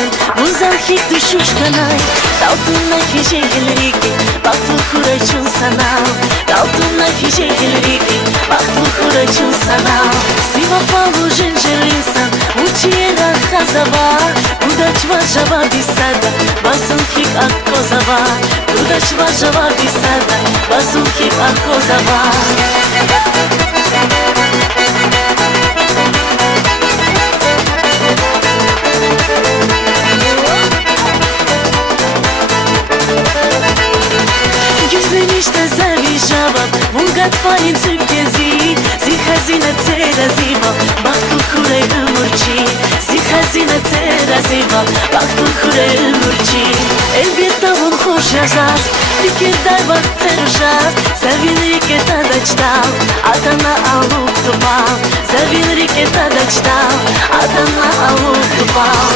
скюзен, музалхик душушканай, Далтуна хижегелриги, бахту хурачун санал, Далтуна хижегелриги, бахту хурачун санал. Сива фалу женжелинсан, учиера хазава, Удачва жава бисада, базулхик аккозава, Удачва жава бисада, базулхик аккозава. Güzlenişte zavijava, Vulgat fain tsukezi, Zihazina teraziva, Baktul kure umurci, Zihazina teraziva, Baktul kure umurci. Elbette on hoş yazaz, Fikirday vakter ujaz, Zavinrike tadaçtal, Adana aluk tubal, Zavinrike tadaçtal, Adana aluk tubal.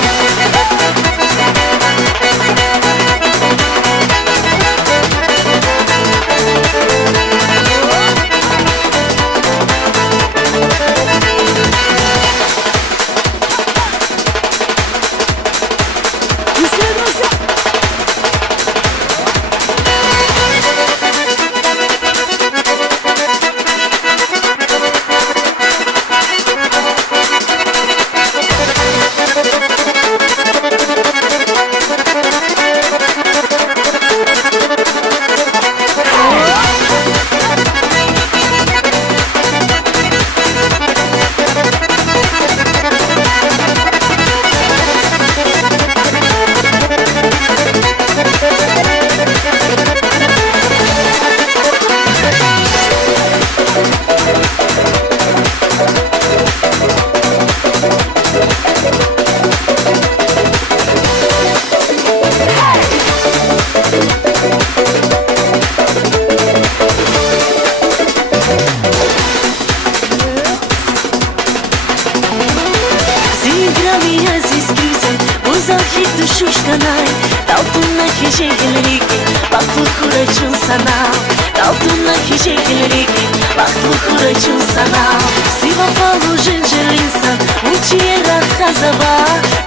Muzalhik duşuşkanay, Dалтуна хижегелриги, Baktul hurachun sanal, Dалтуна хижегелриги, Baktul hurachun sanal. Сива фалу женжелинсан, Учиера хазава,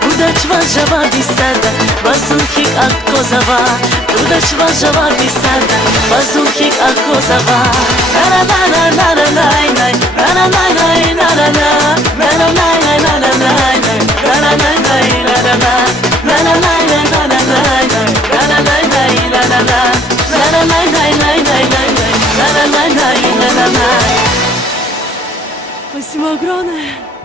Удачва жава бисада, Базулхик аккозава, Удачва жава бисада, Базулхик аккозава. На-на-на-на-на-на-най-най, на-на-на-най, на-на-на, на-на-най, на-на-най, Спасибо огромное.